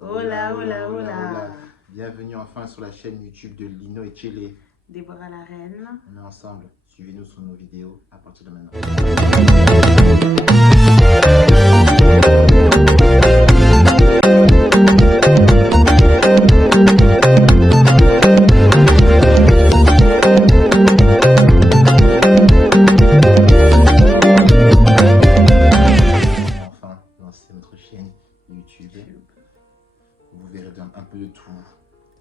Hola, Hola, hola, hola, hola, hola. hola. Bienvenue enfin sur la chaîne YouTube de Lino et Chele. Déborah la reine. On est ensemble. Suivez-nous sur nos vidéos à partir de maintenant. On a enfin lancé notre chaîne YouTube. Vous verrez un peu de tout.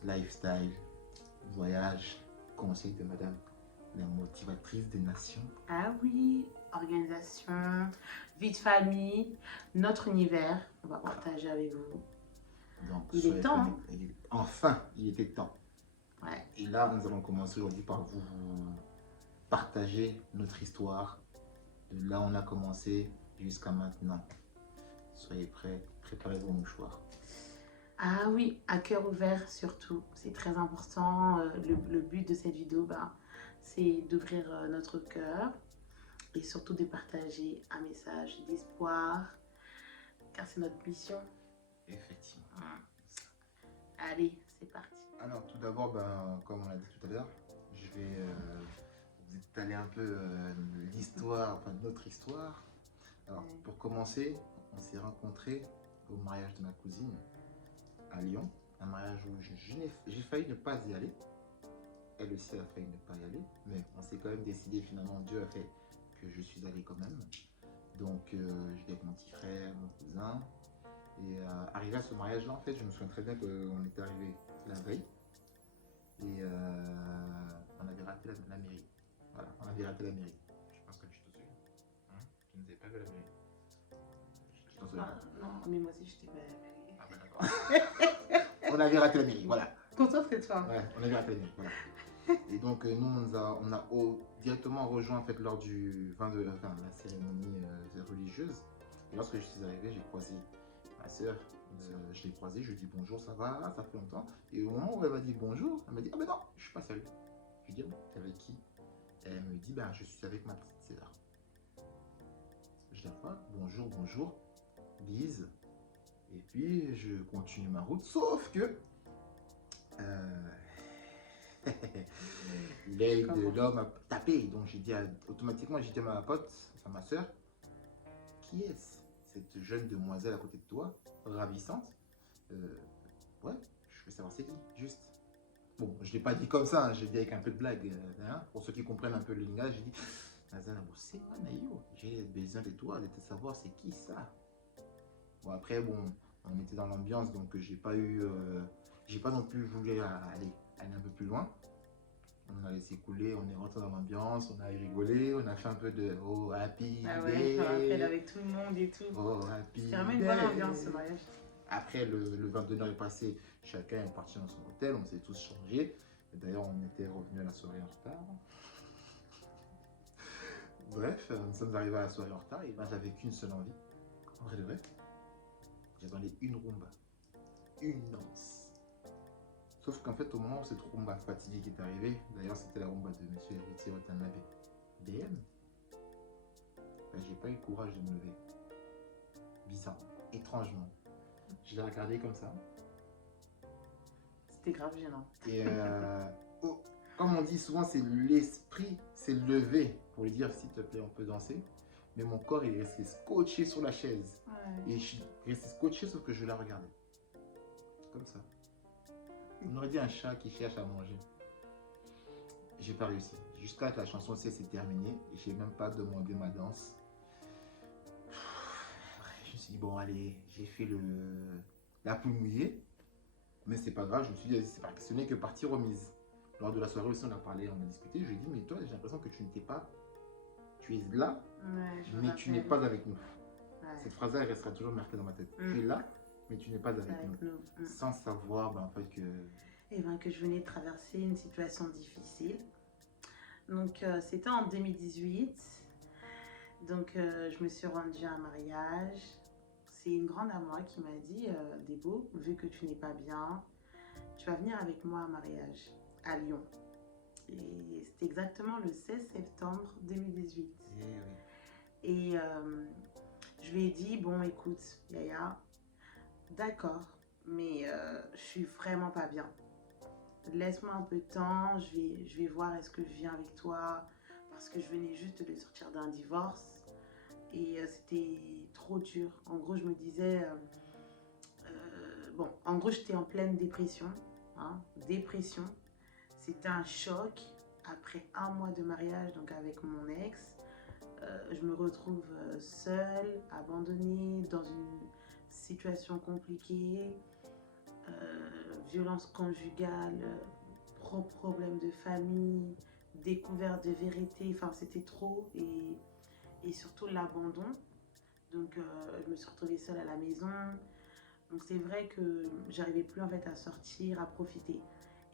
Lifestyle, voyage, conseils de madame, la motivatrice des nations. Ah oui, organisation, vie de famille, notre univers. On va partager avec vous. Donc, Il est soyez temps. connectés. Enfin, il était temps. Ouais. Et là, nous allons commencer aujourd'hui par vous partager notre histoire. De là, on a commencé jusqu'à maintenant. Soyez prêts, préparez vos mouchoirs. Ah oui, à cœur ouvert surtout. C'est très important. Le but de cette vidéo, c'est d'ouvrir notre cœur et surtout de partager un message d'espoir, car c'est notre mission. Effectivement. Allez, c'est parti. Alors, tout d'abord, comme on l'a dit tout à l'heure, je vais vous étaler un peu l'histoire, enfin notre histoire. Alors, pour commencer, on s'est rencontrés au mariage de ma cousine à Lyon. Un mariage où j'ai failli ne pas y aller. Elle aussi a failli ne pas y aller. Mais on s'est quand même décidé, finalement, Dieu a fait que je suis allé quand même. Donc, j'étais avec mon petit frère, mon cousin. Et arrivé à ce mariage-là, en fait, je me souviens très bien qu'on était arrivé la veille. Et on avait raté la mairie. Voilà, on avait raté la mairie. Je pense que tu te souviens. Hein? Tu nous avais pas vu la mairie. Tu t'en souviens? Non, mais moi aussi, je t'ai pas. Ah d'accord. On avait raté la mairie, voilà. Concentre-toi. Ouais, on avait raté la mairie, voilà. Et donc nous, on a directement rejoint en fait lors du la cérémonie religieuse. Et lorsque je suis arrivé, j'ai croisé ma soeur. Je l'ai croisée, je lui ai dit bonjour, ça va, ça fait longtemps. Et au moment où elle m'a dit bonjour, elle m'a dit ah ben non, je suis pas seule. Je lui ai dit t'es avec qui? Et elle me dit je suis avec ma petite sœur. Je la vois, bonjour, bonjour, bise. Et puis je continue ma route, sauf que l'œil de l'homme a tapé. Donc j'ai dit automatiquement, j'ai dit à ma pote, enfin ma soeur, qui est-ce? Cette jeune demoiselle à côté de toi, ravissante. Ouais, je veux savoir c'est qui, juste. Bon, je ne l'ai pas dit comme ça, j'ai dit avec un peu de blague. Pour ceux qui comprennent un peu le langage, j'ai dit Nazana, c'est moi Nayo, j'ai besoin de toi, de te savoir c'est qui ça. Bon, après, on était dans l'ambiance, donc j'ai pas non plus voulu aller un peu plus loin. On a laissé couler, on est rentré dans l'ambiance, on a rigolé, on a fait un peu de oh happy day. Ah ouais, je me rappelle avec tout le monde et tout. Oh happy day. C'était vraiment une bonne ambiance ce mariage. Après, le 22h est passé, chacun est parti dans son hôtel, on s'est tous changés. D'ailleurs, on était revenu à la soirée en retard. Bref, nous sommes arrivés à la soirée en retard et j'avais qu'une seule envie. En vrai de vrai, j'attendais une rumba. Une danse. Sauf qu'en fait, au moment où cette rumba fatidique est arrivée, d'ailleurs, c'était la rumba de Monsieur Héritier Watanabe BM, j'ai pas eu le courage de me lever. Bizarre, étrangement. Je l'ai regardé comme ça. C'était grave gênant. Et comme on dit souvent, c'est l'esprit s'est levé pour lui dire s'il te plaît, on peut danser. Mais mon corps il est resté scotché sur la chaise. Ouais. Et je suis resté scotché sauf que je la regardais. Comme ça. On aurait dit un chat qui cherche à manger. J'ai pas réussi. Jusqu'à que la chanson s'est terminée, j'ai même pas demandé ma danse. Je me suis dit bon allez, j'ai fait la poule mouillée. Mais c'est pas grave, je me suis dit ce n'est que partie remise. Lors de la soirée aussi, on a parlé, on a discuté. Je lui ai dit, mais toi, j'ai l'impression que tu n'étais pas. Tu es là, mais tu n'es pas avec nous. Ouais. Cette phrase-là, elle restera toujours marquée dans ma tête. Tu es là, mais tu n'es pas avec nous. Sans savoir, en fait, que. Que je venais de traverser une situation difficile. Donc, c'était en 2018. Donc, je me suis rendue à un mariage. C'est une grande à moi qui m'a dit, Débo, vu que tu n'es pas bien, tu vas venir avec moi à un mariage à Lyon. Et c'était exactement le 16 septembre 2018. Et je lui ai dit, bon écoute, Yaya, d'accord, mais je suis vraiment pas bien. Laisse-moi un peu de temps, je vais voir est-ce que je viens avec toi, parce que je venais juste de sortir d'un divorce et c'était trop dur. En gros, je me disais, bon, en gros, j'étais en pleine dépression, hein, dépression. C'était un choc. Après un mois de mariage, donc avec mon ex, je me retrouve seule, abandonnée, dans une situation compliquée, violence conjugale, problèmes de famille, découverte de vérité, enfin c'était trop et surtout l'abandon. Donc je me suis retrouvée seule à la maison. Donc c'est vrai que j'arrivais plus en fait à sortir, à profiter.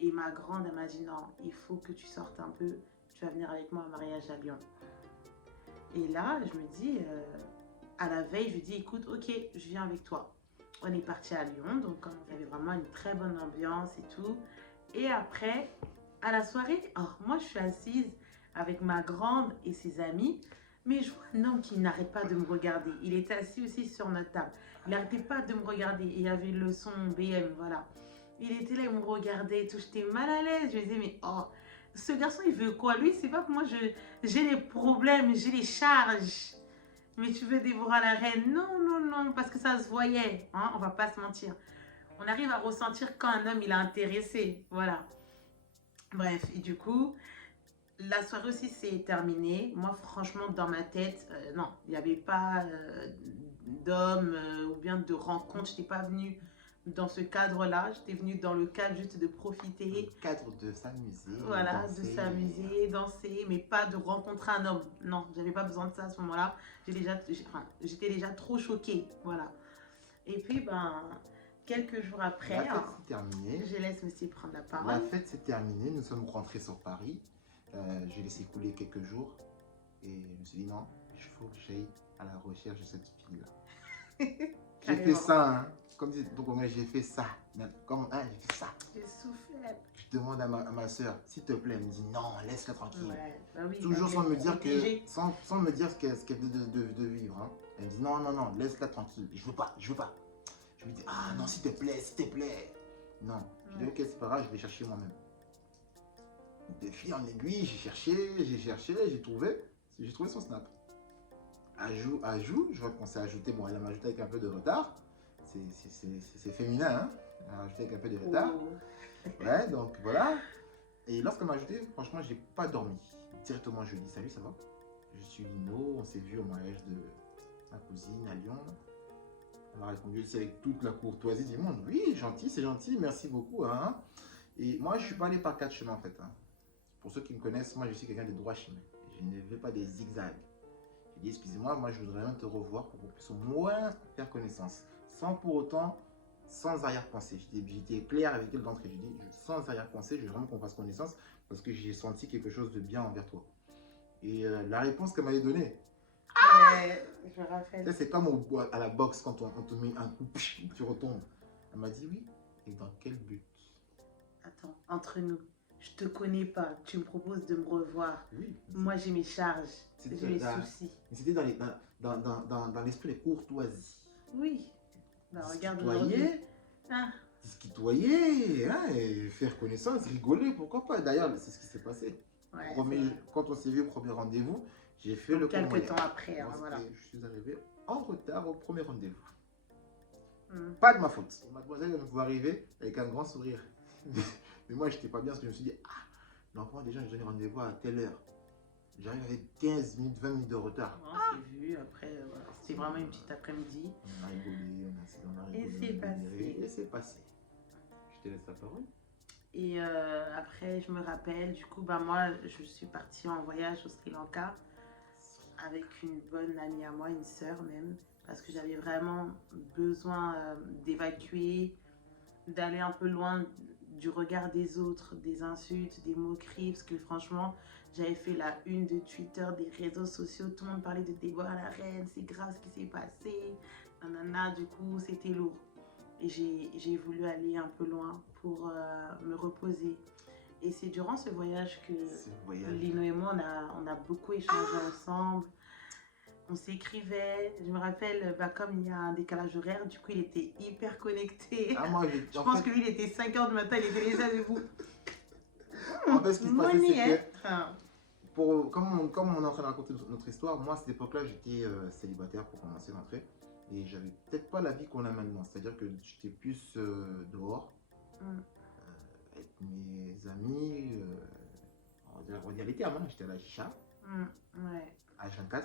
Et ma grande, elle m'a dit non, il faut que tu sortes un peu, tu vas venir avec moi au mariage à Lyon. Et là, je me dis, à la veille, je lui dis écoute, ok, je viens avec toi. On est parti à Lyon, donc il y avait vraiment une très bonne ambiance et tout. Et après, à la soirée, oh, moi je suis assise avec ma grande et ses amis, mais je vois un homme qui n'arrête pas de me regarder. Il était assis aussi sur notre table. Il n'arrêtait pas de me regarder. Et il y avait le son BM, voilà. Il était là, il me regardait et tout. J'étais mal à l'aise. Je me disais, mais oh, ce garçon, il veut quoi? Lui, c'est pas que moi, j'ai les problèmes, j'ai les charges. Mais tu veux dévorer la reine? Non, non, non, parce que ça se voyait. Hein, on va pas se mentir. On arrive à ressentir quand un homme, il est intéressé. Voilà. Bref, et du coup, la soirée aussi s'est terminée. Moi, franchement, dans ma tête, non, il n'y avait pas d'homme ou bien de rencontre. Je n'étais pas venue dans ce cadre-là. J'étais venue dans le cadre juste de profiter. Le cadre de s'amuser, Voilà, danser. de s'amuser, danser, mais pas de rencontrer un homme. Non, j'avais pas besoin de ça à ce moment-là. J'étais déjà trop choquée. Voilà. Et puis, ben, quelques jours après, La fête s'est terminée. Je laisse monsieur prendre la parole. La fête s'est terminée. Nous sommes rentrés sur Paris. J'ai laissé couler quelques jours. Et je me suis dit non, il faut que j'aille à la recherche de cette fille-là. J'ai fait ça, hein. Comme dit, donc j'ai fait ça. Comme, hein, j'ai fait ça. J'ai souffert. Je demande à ma soeur, s'il te plaît, elle me dit non, laisse-la tranquille. Ouais, bah oui, toujours sans me dire sans me dire ce qu'elle veut de vivre. Hein. Elle me dit non, non, non, laisse-la tranquille. Je veux pas, je veux pas. Je me dis ah non, s'il te plaît, s'il te plaît. Non, je dis ok, c'est pas grave, je vais chercher moi-même. De fil en aiguille, j'ai trouvé son snap. Ajout, je vois qu'on s'est ajouté, bon, elle m'a ajouté avec un peu de retard. C'est féminin, hein. Elle m'a ajouté avec un peu de retard. Oh. Ouais, donc voilà. Et lorsqu'elle m'a ajouté, franchement, j'ai pas dormi. Directement, je lui ai dit salut, ça va? Je suis Lino, on s'est vu au mariage de ma cousine à Lyon. Elle m'a répondu aussi avec toute la courtoisie du monde. Oui, gentil, c'est gentil, merci beaucoup. Hein. Et moi, je suis pas allé par quatre chemins en fait. Hein. Pour ceux qui me connaissent, moi, je suis quelqu'un de droit chemin. Je ne veux pas des zigzags. J'ai dit, excusez-moi, moi, je voudrais même te revoir pour qu'on puisse au moins faire connaissance. Sans pour autant, sans arrière-pensée. J'étais clair avec elle d'entrée. J'ai dit, sans arrière-pensée, je veux vraiment qu'on fasse connaissance parce que j'ai senti quelque chose de bien envers toi. Et la réponse qu'elle m'avait donnée, je me rappelle. C'est comme à la boxe, quand on te met un coup, tu retombes. Elle m'a dit oui. Et dans quel but? Attends, entre nous, je te connais pas. Tu me proposes de me revoir. Oui. Moi, j'ai mes charges. J'ai mes soucis. C'était dans l'esprit de courtoisie. Oui. Bah, regarde aujourd'hui. Ah. Discutoyer, hein, et faire connaissance, rigoler, pourquoi pas. D'ailleurs, c'est ce qui s'est passé. Ouais, quand on s'est vu au premier rendez-vous, j'ai fait le quelques temps après, hein, voilà. Je suis arrivé en retard au premier rendez-vous. Pas de ma faute. Mademoiselle me voit arriver avec un grand sourire. Mais moi, je n'étais pas bien parce que je me suis dit, ah, l'enfant, déjà, je donne rendez-vous à telle heure. J'arrive avec 15 minutes, 20 minutes de retard. On s'est vu, après, voilà. C'était vraiment une petite après-midi. On a rigolé, on a rigolé. Et c'est passé. Et c'est passé. Je te laisse la parole. Et après, je me rappelle, du coup, bah, moi, je suis partie en voyage au Sri Lanka avec une bonne amie à moi, une sœur même, parce que j'avais vraiment besoin d'évacuer, d'aller un peu loin du regard des autres, des insultes, des moqueries, parce que franchement, j'avais fait la une de Twitter, des réseaux sociaux, tout le monde parlait de Déborah la reine, c'est grave ce qui s'est passé, nanana, du coup, c'était lourd. Et j'ai voulu aller un peu loin pour me reposer. Et c'est durant ce voyage que Lino et moi, on a beaucoup échangé ensemble. on s'écrivait. Je me rappelle, comme il y a un décalage horaire, du coup, il était hyper connecté. Ah, moi, Je pense que lui, il était 5 h du matin, il était déjà debout. En fait, ce qui se passait, c'est que, Enfin, comme on est en train de raconter notre histoire, moi, à cette époque-là, j'étais célibataire pour commencer l'entrée. Et j'avais peut-être pas la vie qu'on a maintenant. C'est-à-dire que j'étais plus dehors, avec mes amis. On va dire les termes, hein. J'étais à la chicha, ouais. H24.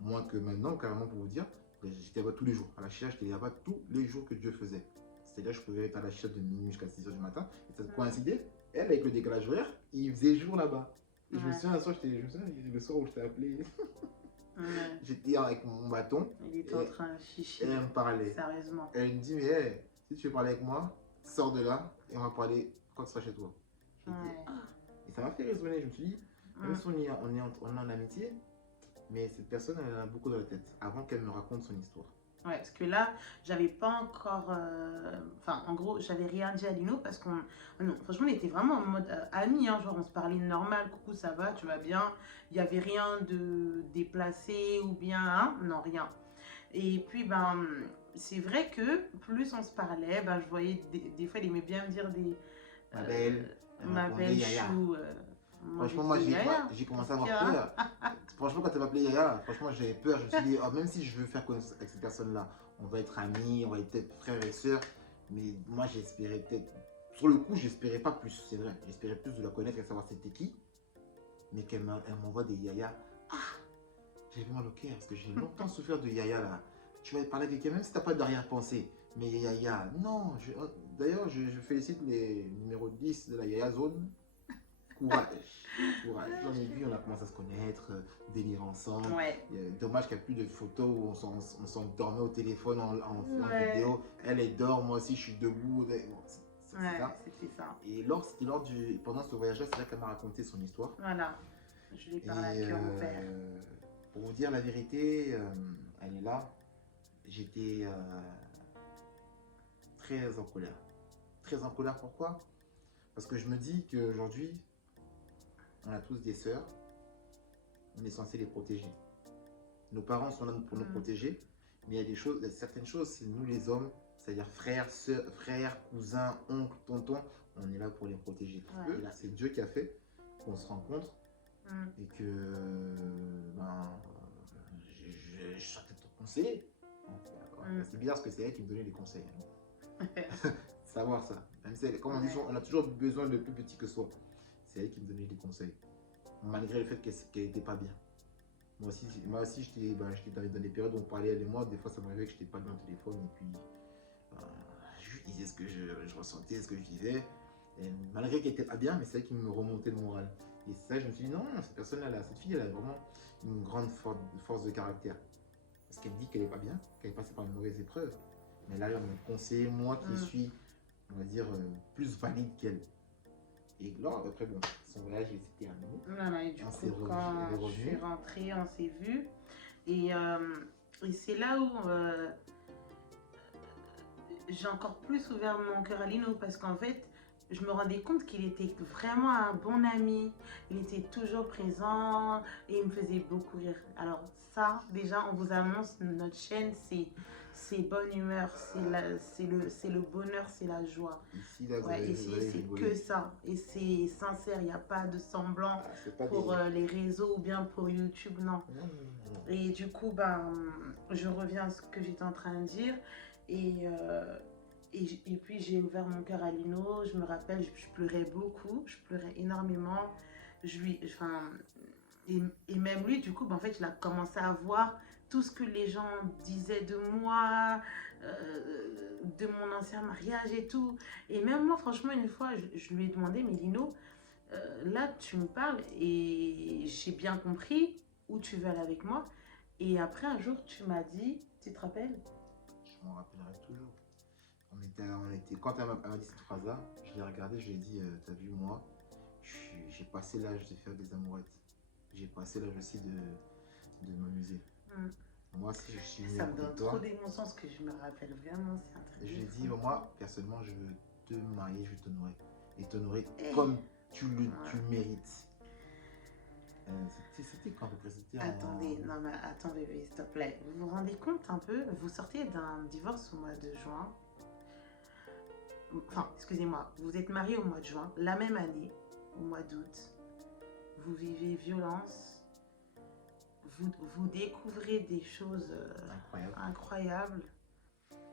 Moins que maintenant, carrément pour vous dire, j'étais là-bas tous les jours. À la chicha, j'étais là-bas tous les jours que Dieu faisait. C'est-à-dire que je pouvais être à la chicha de minuit jusqu'à 6 h du matin. Et ça coïncidait, elle, avec le décalage horaire, il faisait jour là-bas. Et je me souviens, un soir, le soir où je t'ai appelé, j'étais avec mon bâton. Il était en train de chicher. Et elle me parlait. Sérieusement. Elle me dit, mais hey, si tu veux parler avec moi, sors de là et on va parler quand tu seras chez toi. J'ai dit, ah. Et ça m'a fait résonner. Je me suis dit, même si on est en amitié, mais cette personne, elle en a beaucoup dans la tête avant qu'elle me raconte son histoire. Ouais, parce que là, j'avais pas encore. Enfin, en gros, j'avais rien dit à Lino parce qu'on. Non, franchement, on était vraiment en mode amis, hein, genre on se parlait normal, coucou, ça va, tu vas bien. Il n'y avait rien de déplacé ou bien, hein, non, rien. Et puis, c'est vrai que plus on se parlait, je voyais des fois, il aimait bien me dire des. Ma belle, ma belle chou. Franchement, moi, j'ai commencé à avoir peur. Franchement, quand elle m'appelait Yaya, franchement, j'avais peur. Je me suis dit, oh, même si je veux faire connaissance avec cette personne-là, on va être amis, on va être peut-être frères et sœurs. Mais moi, j'espérais peut-être. Sur le coup, j'espérais pas plus, c'est vrai. J'espérais plus de la connaître et savoir c'était qui. Mais qu'elle m'envoie des Yaya. Ah, j'avais mal au cœur parce que j'ai longtemps souffert de Yaya là. Tu vas parler avec quelqu'un, même si t'as pas d'arrière-pensée. Mais Yaya, non. D'ailleurs, je félicite les numéros 10 de la Yaya Zone. Courage, courage. J'en ai vu, on a commencé à se connaître, délire ensemble. Ouais. Dommage qu'il n'y a plus de photos où on s'endormait au téléphone en vidéo. Elle dort, moi aussi je suis debout. Bon, c'était ça. Et pendant ce voyage-là, c'est là qu'elle m'a raconté son histoire. Voilà, je l'ai parlé à cœur ouvert. Pour vous dire la vérité, elle est là. J'étais très en colère. Très en colère, pourquoi? Parce que je me dis qu'aujourd'hui, on a tous des sœurs, on est censé les protéger. Nos parents sont là pour nous protéger, mais il y a certaines choses, c'est nous les hommes, c'est-à-dire frères, sœurs, frères, cousins, oncles, tontons, on est là pour les protéger. Et là, c'est Dieu qui a fait qu'on se rencontre et que je sortais de ton conseiller. C'est bizarre parce que c'est elle qui me donnait les conseils. Savoir ça. Même si comme on dit, on a toujours besoin de plus petit que soi. C'est elle qui me donnait des conseils. Malgré le fait qu'elle n'était pas bien. Moi aussi j'étais dans des périodes où on parlait elle et moi. Des fois, ça m'arrivait que je n'étais pas bien au téléphone. Et puis, je disais ce que je ressentais, ce que je vivais. Et malgré qu'elle n'était pas bien, mais c'est elle qui me remontait le moral. Et ça, je me suis dit, non, cette personne-là, cette fille, elle a vraiment une grande force de caractère. Parce qu'elle me dit qu'elle n'est pas bien, qu'elle est passée par une mauvaise épreuve. Mais là, elle me conseille, moi qui suis, on va dire, plus valide qu'elle. Et là, après, bon, son voyage s'est terminé. Voilà, et du coup, quand je suis rentrée, on s'est vu. Et c'est là où j'ai encore plus ouvert mon cœur à Lino. Parce qu'en fait, je me rendais compte qu'il était vraiment un bon ami. Il était toujours présent et il me faisait beaucoup rire. Alors ça, déjà, on vous annonce, notre chaîne, c'est bonne humeur, c'est le bonheur, c'est la joie. Ici, là, ici c'est que ça. Et c'est sincère, il n'y a pas de semblant pour les réseaux ou bien pour YouTube, non. Et du coup, je reviens à ce que j'étais en train de dire. Et puis j'ai ouvert mon cœur à Lino. Je me rappelle, je pleurais beaucoup, je pleurais énormément. Et même lui, du coup, en fait, il a commencé à voir tout ce que les gens disaient de moi, de mon ancien mariage et tout. Et même moi, franchement, une fois, je lui ai demandé, mais Lino, là, tu me parles et j'ai bien compris où tu veux aller avec moi. Et après, un jour, tu m'as dit, tu te rappelles? Je m'en rappellerai toujours. Quand elle m'a dit cette phrase-là, je l'ai regardée, je lui ai dit, t'as vu, moi, j'ai passé l'âge de faire des amourettes. J'ai passé l'âge aussi de m'amuser. Moi, si je suis ça me donne trop d'émotions parce que je me rappelle vraiment, c'est un truc. Je lui ai dit, moi, personnellement, je veux te marier, je vais t'honorer. Et t'honorer comme tu le mérites. C'était quand à peu près? C'était Attendez, non mais attends bébé, s'il te plaît. Vous vous rendez compte un peu, vous sortiez d'un divorce au mois de juin. Enfin, excusez-moi, vous êtes mariés au mois de juin, la même année, au mois d'août. Vous vivez violence, vous découvrez des choses incroyable. incroyables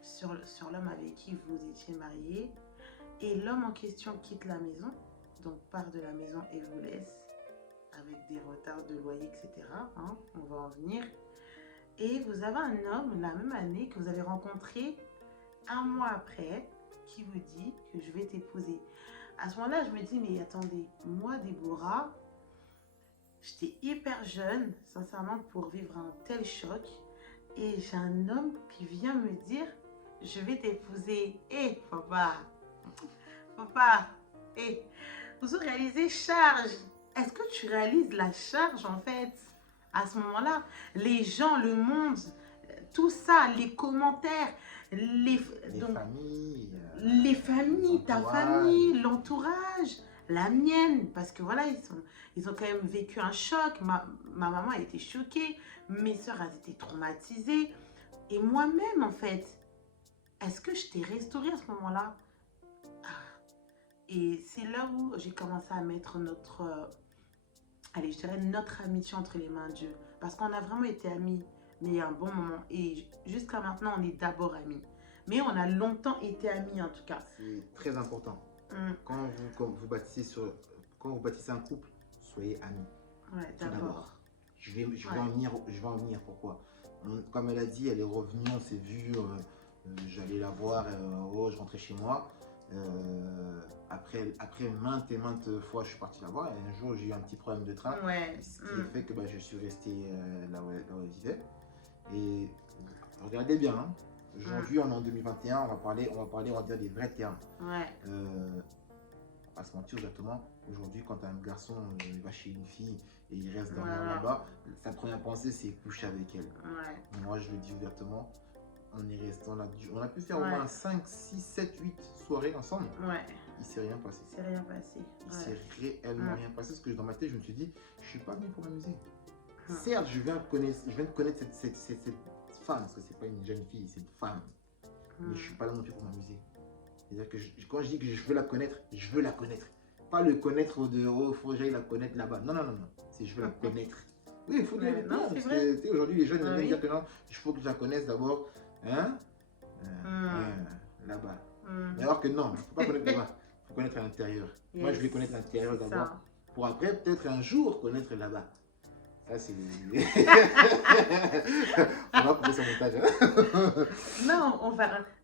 sur l'homme avec qui vous étiez marié. Et l'homme en question quitte la maison, donc part de la maison et vous laisse avec des retards de loyer, etc. Hein, on va en venir. Et vous avez un homme la même année que vous avez rencontré un mois après qui vous dit que je vais t'épouser. À ce moment-là, je me dis, mais attendez, moi, Déborah, j'étais hyper jeune, sincèrement, pour vivre un tel choc. Et j'ai un homme qui vient me dire, je vais t'épouser. Hé, papa, hé, vous réalisez charge. Est-ce que tu réalises la charge, en fait, à ce moment-là? Les gens, le monde, tout ça, les commentaires, Les donc, familles, les familles, ta l'entourage. famille, l'entourage, la mienne, parce que voilà, ils ont quand même vécu un choc. Ma maman a été choquée, mes soeurs elles étaient traumatisées, et moi-même en fait, est-ce que je t'ai restaurée à ce moment-là? Et c'est là où j'ai commencé à mettre allez, je dirais notre amitié entre les mains de Dieu, parce qu'on a vraiment été amis, mais il y a un bon moment, et jusqu'à maintenant, on est d'abord amis. Mais on a longtemps été amis en tout cas. C'est très important. Quand vous bâtissez un couple, soyez amis. Ouais, Tout d'abord. Je vais en venir pourquoi. Comme elle a dit, elle est revenue, on s'est vu, j'allais la voir, je rentrais chez moi. Après maintes fois, je suis parti la voir. Et un jour, j'ai eu un petit problème de train, Ouais. ce qui fait que je suis resté là où elle vivait. Et regardez bien, hein. Aujourd'hui, on est en 2021, on va dire des vrais termes. Ouais. On va se mentir exactement. Aujourd'hui, quand un garçon il va chez une fille et il reste dormir Voilà. là-bas, sa première pensée, c'est coucher avec elle. Ouais. Moi, je le dis ouvertement, on est restant là. On a pu faire au Ouais. moins 5, 6, 7, 8 soirées ensemble. Ouais. Il s'est rien passé. C'est rien passé. Il s'est réellement rien passé. Parce que dans ma tête, je me suis dit, je suis pas venu pour m'amuser. Certes, je viens de connaître cette femme, parce que c'est pas une jeune fille, c'est une femme. Mais je suis pas là non plus pour m'amuser. C'est-à-dire que quand je dis que je veux la connaître, je veux la connaître. Pas le connaître de oh, faut que j'aille la connaître là-bas. Non, non, non, non. C'est je veux la connaître. Oui, il faut dire les termes. Parce que aujourd'hui, les jeunes ils aiment dire que non, il faut que je la connaisse d'abord. Hein? Là-bas. Mais alors que non, il ne faut pas connaître là-bas. Il faut connaître à l'intérieur. Moi, je vais connaître l'intérieur d'abord. Pour après, peut-être un jour, connaître là-bas. Ça, c'est. On va couper son montage. Hein? Non,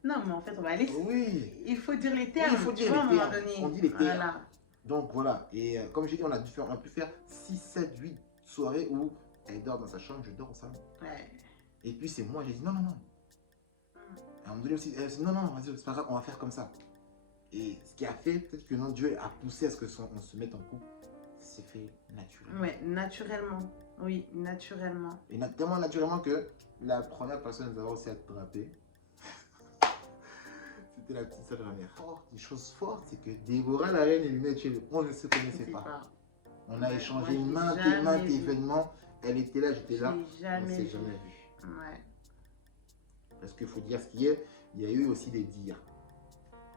non, mais en fait, on va aller. Oui. Il faut dire les termes. Oui, il faut dire les termes. On dit les termes. Voilà. Donc voilà. Et comme j'ai dit, on a pu faire 6, 7, 8 soirées où elle dort dans sa chambre, je dors au salon. Ouais. Et puis c'est moi, j'ai dit non, non, non. À un moment donné aussi, elle dit non, non, vas-y, c'est pas grave, on va faire comme ça. Et ce qui a fait, peut-être que non, Dieu a poussé à ce qu'on se mette en couple. C'est fait naturellement. Ouais, naturellement. Oui, naturellement. Et tellement naturellement que la première personne à nous avoir aussi attrapé, c'était la petite sœur de ma mère. Une chose forte, c'est que Déborah, la reine et Lunette, on ne se connaissait pas. On a échangé maintes événements. Elle était là, j'étais là. On ne s'est jamais vu. Ouais. Parce qu'il faut dire ce qu'il y a. Il y a eu aussi des dires.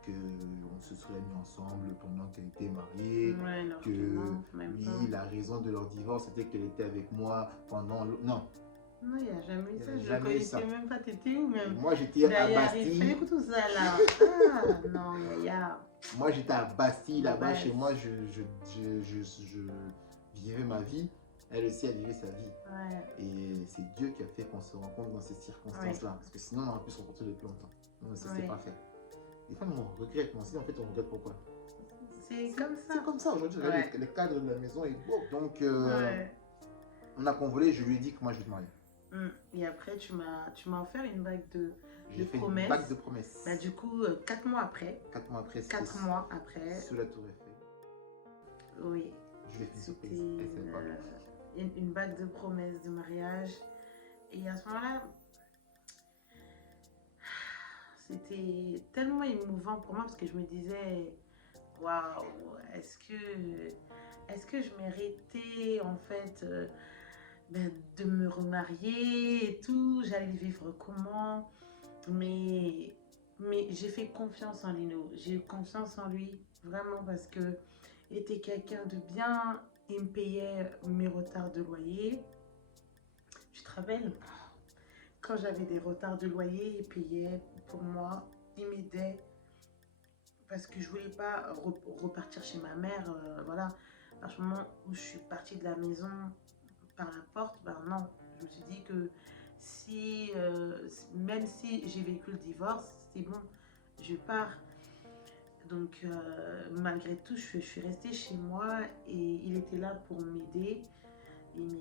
Qu'on se serait mis ensemble pendant qu'elle était mariée. Ouais, oui, la raison de leur divorce, c'était qu'elle était avec moi pendant... Non. Non, il n'y a jamais eu ça. Je ne connaissais même pas. T'étais où même? Moi, j'étais à Bastille. Tout ça là. Ah, non, Yaya. Moi, j'étais à Bastille, là-bas, chez moi. Je vivais ma vie. Elle aussi a vécu sa vie. Ouais. Et c'est Dieu qui a fait qu'on se rencontre dans ces circonstances-là. Ouais. Parce que sinon, on aurait pu se rencontrer depuis longtemps. Non, ça, c'était pas fait. Des fois, on regrette. Moi aussi, en fait, on regrette pourquoi. C'est comme ça. C'est comme ça. Aujourd'hui, les cadres de la maison est beau. Donc, on a convolé. Je lui ai dit que moi, je vais te marier. Et après, tu m'as offert une bague de promesses. Une bague de promesses. Bah, du coup, 4 mois après. 4 mois après. 4 mois après. Sous la tour Eiffel. Oui. Je lui ai fait une surprise. Une bague de promesses de mariage. Et à ce moment-là, c'était tellement émouvant pour moi parce que je me disais, waouh, est-ce est-ce que je méritais en fait de me remarier et tout, j'allais vivre comment? Mais, mais j'ai fait confiance en Lino, j'ai eu confiance en lui, vraiment parce que il était quelqu'un de bien, il me payait mes retards de loyer. Tu te rappelles? Quand j'avais des retards de loyer, il payait pour moi, il m'aidait parce que je voulais pas repartir chez ma mère, voilà. À ce moment où je suis partie de la maison par la porte, ben non, je me suis dit que si, même si j'ai vécu le divorce, c'est bon, je pars. Donc, malgré tout, je suis restée chez moi et il était là pour m'aider. Il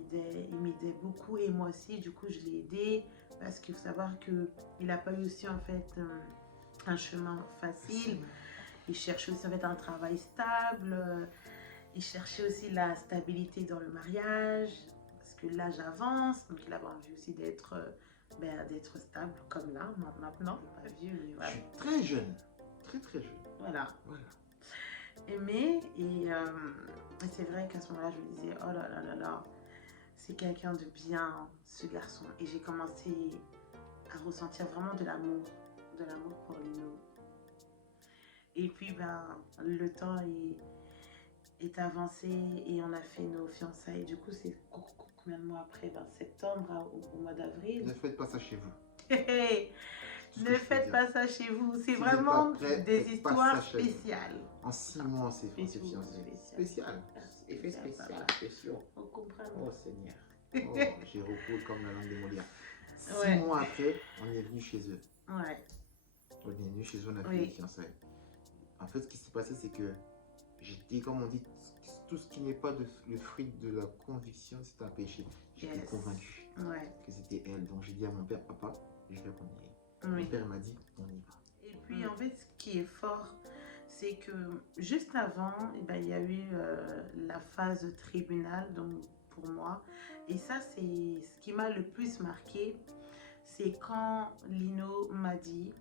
m'aidait beaucoup et moi aussi, du coup, je l'ai aidé parce qu'il faut savoir qu'il n'a pas eu aussi en fait un chemin facile. Il cherchait aussi en fait un travail stable. Il cherchait aussi la stabilité dans le mariage parce que l'âge avance, donc il avait envie aussi d'être stable comme là, maintenant, pas vieux, mais voilà. Je suis très jeune, très très jeune. Voilà. Voilà. Et c'est vrai qu'à ce moment-là, je me disais, oh là là là là, c'est quelqu'un de bien, ce garçon. Et j'ai commencé à ressentir vraiment de l'amour pour Lino. Et puis, ben, le temps est avancé et on a fait nos fiançailles. Du coup, c'est combien de mois après? Ben, septembre au mois d'avril. Ne faites pas ça chez vous. Ne faites pas ça chez vous. C'est vraiment des histoires spéciales. En 6 mois, c'est fiancé. Spécial. Effet spécial. Spéciaux. On comprend. Oh Seigneur. Oh, j'ai recours comme la langue des Molières. 6 mois après, on est venu chez eux. Ouais. On est venu chez eux, on a fait les fiançailles. En fait, ce qui s'est passé, c'est que j'étais, comme on dit, tout ce qui n'est pas le fruit de la conviction, c'est un péché. J'étais convaincu que c'était elle. Donc j'ai dit à mon père, papa, je veux qu'on y aille. Mon père m'a dit, on y va. Et puis en fait, ce qui est fort, c'est que juste avant, eh ben, il y a eu la phase tribunal donc, pour moi. Et ça, c'est ce qui m'a le plus marqué. C'est quand Lino m'a dit,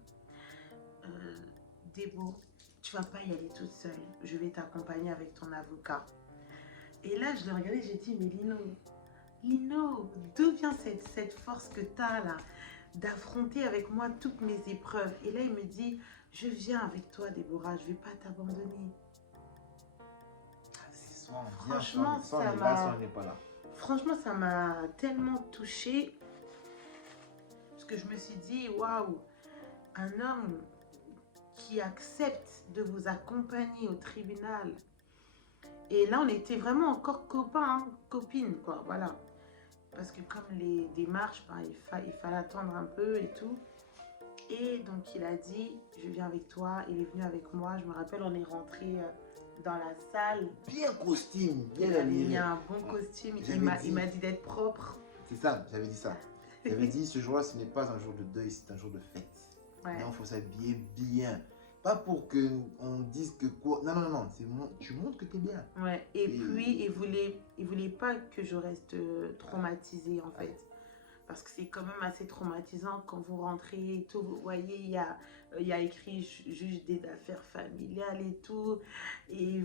Débo, tu vas pas y aller toute seule. Je vais t'accompagner avec ton avocat. Et là, je le regardais, j'ai dit, mais Lino, d'où vient cette force que tu as là d'affronter avec moi toutes mes épreuves? Et là, il me dit, je viens avec toi, Déborah, je ne vais pas t'abandonner. Franchement, franchement, ça m'a tellement touchée. Parce que je me suis dit, waouh, un homme qui accepte de vous accompagner au tribunal. Et là, on était vraiment encore copains, copines, quoi, voilà. Parce que comme les démarches, ben, il fallait attendre un peu et tout. Et donc, il a dit, je viens avec toi. Il est venu avec moi. Je me rappelle, on est rentré dans la salle. Bien costume, bien il avait mis un bon costume. Il m'a dit d'être propre. C'est ça, j'avais dit ça. J'avais dit, ce jour-là, ce n'est pas un jour de deuil, c'est un jour de fête. Non, il faut s'habiller bien. Pas pour qu'on dise que quoi. Non, non, non, tu montres que tu es bien. Ouais, et puis il voulait pas que je reste traumatisée en fait. Parce que c'est quand même assez traumatisant quand vous rentrez et tout. Vous voyez, il y a écrit juge des affaires familiales et tout. Et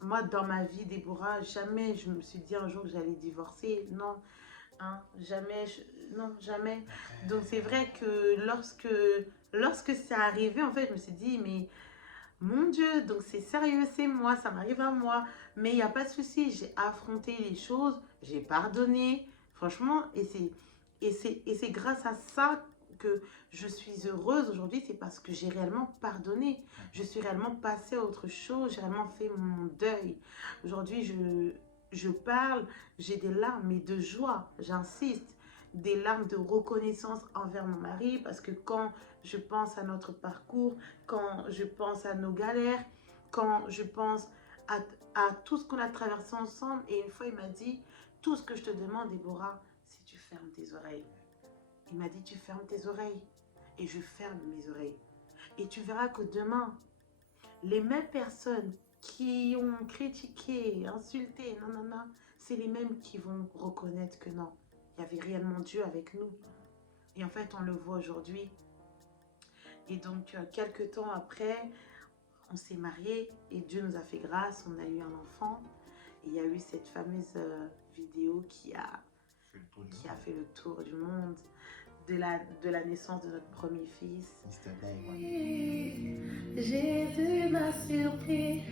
moi, dans ma vie, Déborah, jamais je me suis dit un jour que j'allais divorcer. Non, hein, jamais. Non, jamais. Donc c'est vrai que lorsque c'est arrivé, en fait, je me suis dit, mais mon Dieu, donc c'est sérieux, c'est moi, ça m'arrive à moi. Mais il n'y a pas de souci, j'ai affronté les choses, j'ai pardonné, franchement, et c'est grâce à ça que je suis heureuse aujourd'hui, c'est parce que j'ai réellement pardonné. Je suis réellement passée à autre chose, j'ai réellement fait mon deuil. Aujourd'hui, je parle, j'ai des larmes, mais de joie, j'insiste. Des larmes de reconnaissance envers mon mari, parce que quand je pense à notre parcours, quand je pense à nos galères, quand je pense à tout ce qu'on a traversé ensemble, et une fois il m'a dit, tout ce que je te demande, Déborah, c'est tu fermes tes oreilles. Il m'a dit, tu fermes tes oreilles, et je ferme mes oreilles. Et tu verras que demain, les mêmes personnes qui ont critiqué, insulté, non, c'est les mêmes qui vont reconnaître que non, il y avait réellement Dieu avec nous. Et en fait, on le voit aujourd'hui. Et donc, quelques temps après, on s'est mariés et Dieu nous a fait grâce, on a eu un enfant. Et il y a eu cette fameuse vidéo qui a fait le tour du monde de la naissance de notre premier fils. Mr. Diamond. Jésus m'a surpris.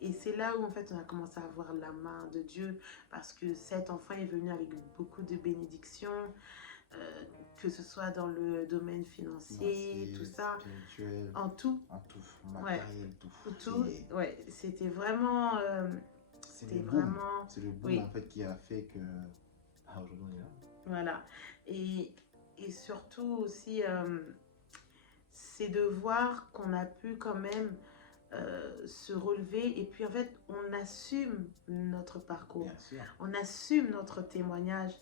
Et c'est là où en fait on a commencé à voir la main de Dieu, parce que cet enfant est venu avec beaucoup de bénédictions, que ce soit dans le domaine financier, tout ça, en tout, matériel, ouais, tout, ouais, c'était vraiment, c'est le boom oui, en fait qui a fait que aujourd'hui on est là. Voilà, et surtout aussi, c'est de voir qu'on a pu quand même se relever, et puis en fait on assume notre parcours, on assume notre témoignage,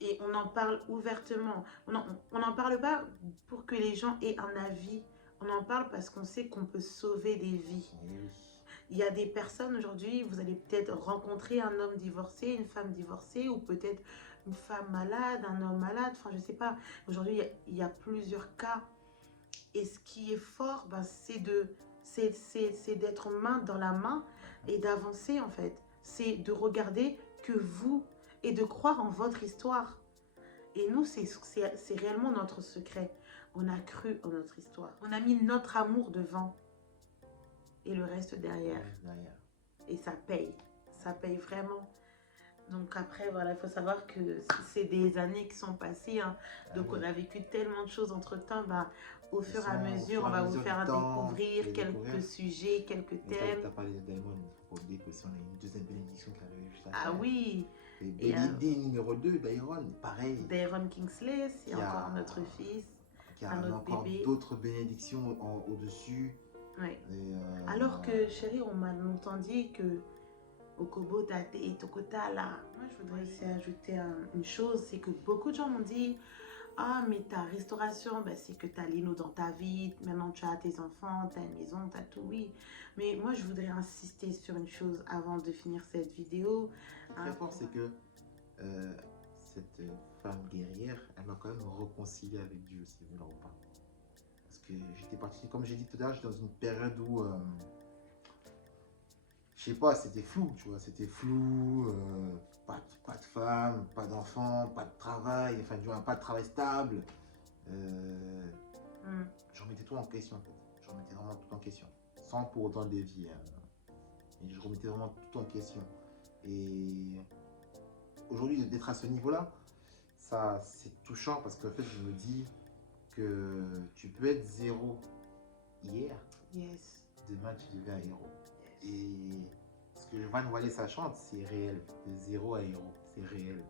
et on en parle ouvertement. On n'en parle pas pour que les gens aient un avis, on en parle parce qu'on sait qu'on peut sauver des vies. Il y a des personnes aujourd'hui, vous allez peut-être rencontrer un homme divorcé, une femme divorcée, ou peut-être une femme malade, un homme malade, enfin je sais pas. Aujourd'hui il y a plusieurs cas, et ce qui est fort, ben, c'est d'être main dans la main et d'avancer en fait. C'est de regarder que vous et de croire en votre histoire. Et nous, c'est réellement notre secret. On a cru en notre histoire. On a mis notre amour devant et le reste derrière. Et ça paye. Ça paye vraiment. Donc après, voilà, il faut savoir que c'est des années qui sont passées. Hein. Donc on a vécu tellement de choses entre-temps. Bah, au fur et à mesure, on va vous faire découvrir quelques sujets, quelques thèmes. Tu as parlé de Diamond, il faut dire que si on a une deuxième bénédiction qui arrive juste après. Ah oui. Et numéro 2, Dairon, pareil. Dairon Kingsley, c'est encore notre fils, un autre bébé. D'autres bénédictions au-dessus. Ouais. Alors que, chérie, on m'a longtemps dit que Okobo Tate et Tokota là. Moi, je voudrais aussi ajouter une chose, c'est que beaucoup de gens m'ont dit: ah, mais ta restauration, ben, c'est que tu as Lino dans ta vie, maintenant tu as tes enfants, tu as une maison, tu as tout, oui. Mais moi, je voudrais insister sur une chose avant de finir cette vidéo. Très fort, c'est que cette femme guerrière, elle m'a quand même réconcilié avec Dieu, si vous ne l'avez pas. Parce que j'étais parti, comme j'ai dit tout à l'heure, j'étais dans une période où, je sais pas, c'était flou, tu vois, c'était flou, pas de femme, pas d'enfant, pas de travail, enfin, du moins, pas de travail stable. Je remettais tout en question, en fait. Je remettais vraiment tout en question, sans pour autant dévier. Et je remettais vraiment tout en question. Et aujourd'hui, d'être à ce niveau-là, ça, c'est touchant, parce qu'en fait, je me dis que tu peux être zéro hier, demain tu deviens un héros. Et ce que Van Wallessa chante, c'est réel, de zéro à héros, c'est réel.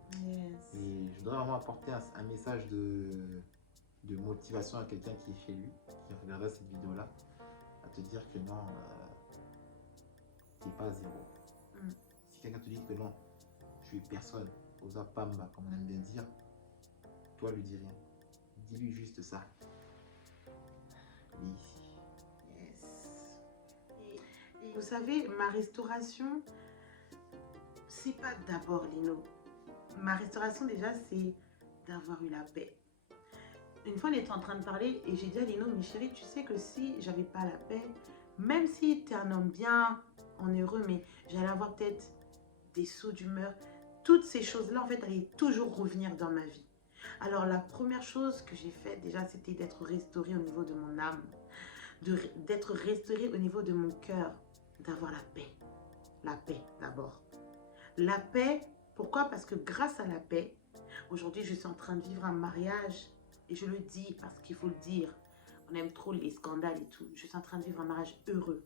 Et je voudrais vraiment apporter un message de motivation à quelqu'un qui est chez lui, qui regarderait cette vidéo-là, à te dire que non, t'es pas zéro. Si quelqu'un te dit que non, tu es personne, Osa Pamba, comme on aime bien dire, toi lui dis rien. Dis-lui juste ça. Oui. Et vous savez, ma restauration, c'est pas d'abord Lino. Ma restauration, déjà, c'est d'avoir eu la paix. Une fois, on était en train de parler et j'ai dit à Lino: mais chérie, tu sais que si j'avais pas la paix, même si tu es un homme bien, on est heureux, mais j'allais avoir peut-être des sauts d'humeur. Toutes ces choses-là, en fait, allaient toujours revenir dans ma vie. Alors, la première chose que j'ai faite, déjà, c'était d'être restaurée au niveau de mon âme, d'être restaurée au niveau de mon cœur, d'avoir la paix. La paix, d'abord. La paix, pourquoi? Parce que grâce à la paix, aujourd'hui, je suis en train de vivre un mariage, et je le dis parce qu'il faut le dire. On aime trop les scandales et tout. Je suis en train de vivre un mariage heureux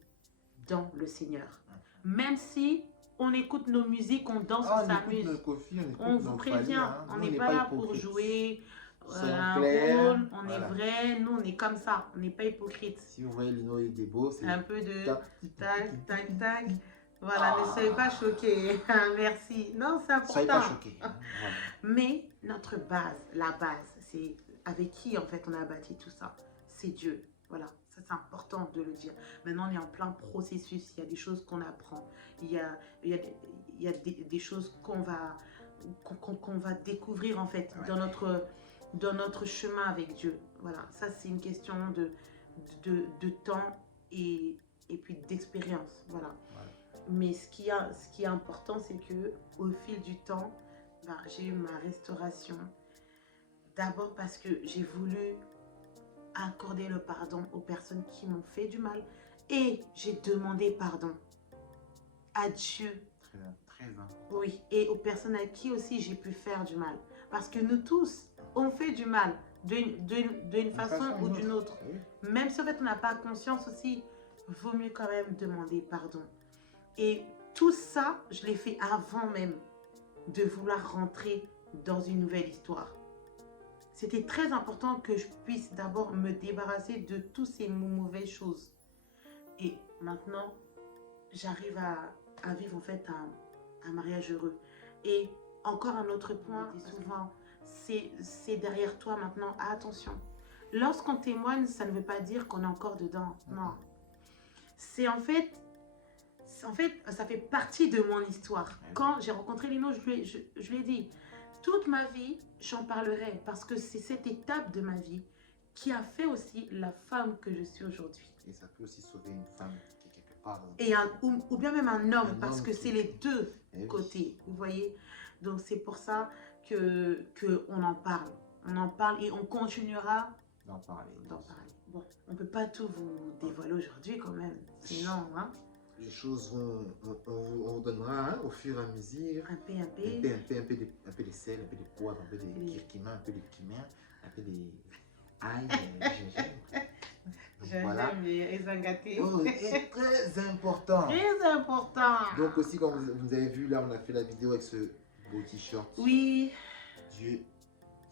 dans le Seigneur. Même si on écoute nos musiques, on danse, on s'amuse. On vous prévient, on n'est pas là pour jouer un rôle, on est vrai, nous on est comme ça, on n'est pas hypocrite. Si vous voyez Lino et des beaux, c'est un peu de tac, tac, tac. Voilà, ne soyez pas choqués. Merci. Non, c'est important. Soyez pas choqués. Mais notre base, la base, c'est avec qui en fait on a bâti tout ça. C'est Dieu. Voilà, ça c'est important de le dire. Maintenant, on est en plein processus. Il y a des choses qu'on apprend. Il y a des choses qu'on va découvrir, en fait, Ouais. dans notre chemin avec Dieu. Voilà, ça, c'est une question de temps et puis d'expérience. Voilà. Ouais. Mais ce qui est important, c'est que au fil du temps, ben, j'ai eu ma restauration. D'abord parce que j'ai voulu accorder le pardon aux personnes qui m'ont fait du mal. Et j'ai demandé pardon à Dieu. Très, très important. Oui, et aux personnes à qui aussi j'ai pu faire du mal. Parce que nous tous, on fait du mal d'une façon ou d'une autre. Oui. Même si en fait on n'a pas conscience aussi, vaut mieux quand même demander pardon. Et tout ça, je l'ai fait avant même de vouloir rentrer dans une nouvelle histoire. C'était très important que je puisse d'abord me débarrasser de toutes ces mauvaises choses. Et maintenant, j'arrive à vivre en fait un mariage heureux. Et encore un autre point, souvent, c'est derrière toi maintenant. Ah, attention, lorsqu'on témoigne, ça ne veut pas dire qu'on est encore dedans. Non. C'est en fait, ça fait partie de mon histoire. Quand j'ai rencontré Lino, je lui ai dit, toute ma vie, j'en parlerai parce que c'est cette étape de ma vie qui a fait aussi la femme que je suis aujourd'hui. Et ça peut aussi sauver une femme qui est quelque part. Et ou bien même un homme, parce que c'est les deux côtés, vous voyez. Donc c'est pour ça que on en parle. On en parle et on continuera d'en parler. Bon, on ne peut pas tout vous dévoiler aujourd'hui quand même. Sinon, hein. Les choses on vous donnera hein, au fur et à mesure. Un peu. Un peu de sel, un peu de poivre, un peu de curcuma, un peu de cumin, un peu de ail, gingembre. Voilà. Mais gâtés. Oh, c'est très important. Très important. Donc aussi, comme vous avez vu, là, on a fait la vidéo avec ce beau t-shirt. Oui. Dieu,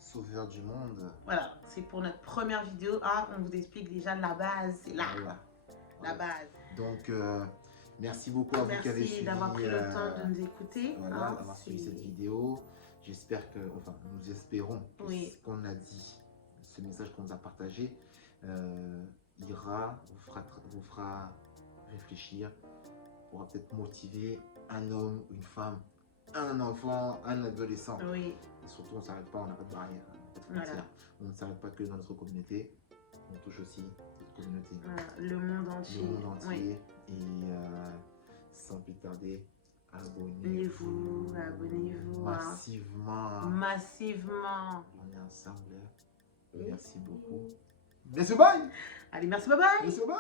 sauveur du monde. Voilà, c'est pour notre première vidéo. Ah, on vous explique déjà la base, c'est là. Voilà. La base. Donc, merci beaucoup à vous qui avez suivi. Merci d'avoir pris le temps de nous écouter. Voilà, d'avoir suivi cette vidéo. J'espère que, enfin, nous espérons que ce qu'on a dit, ce message qu'on nous a partagé, vous fera réfléchir, pourra peut-être motiver un homme, une femme, un enfant, un adolescent. Oui. Et surtout, on ne s'arrête pas, on n'a pas de barrière, Voilà. On ne s'arrête pas que dans notre communauté, on touche aussi notre communauté. Voilà, le monde entier. Le monde entier. Oui. Et sans plus tarder, abonnez-vous. Massivement. Massivement. On est ensemble. Merci beaucoup. Merci, bye. Allez, merci, bye bye. Merci, bye.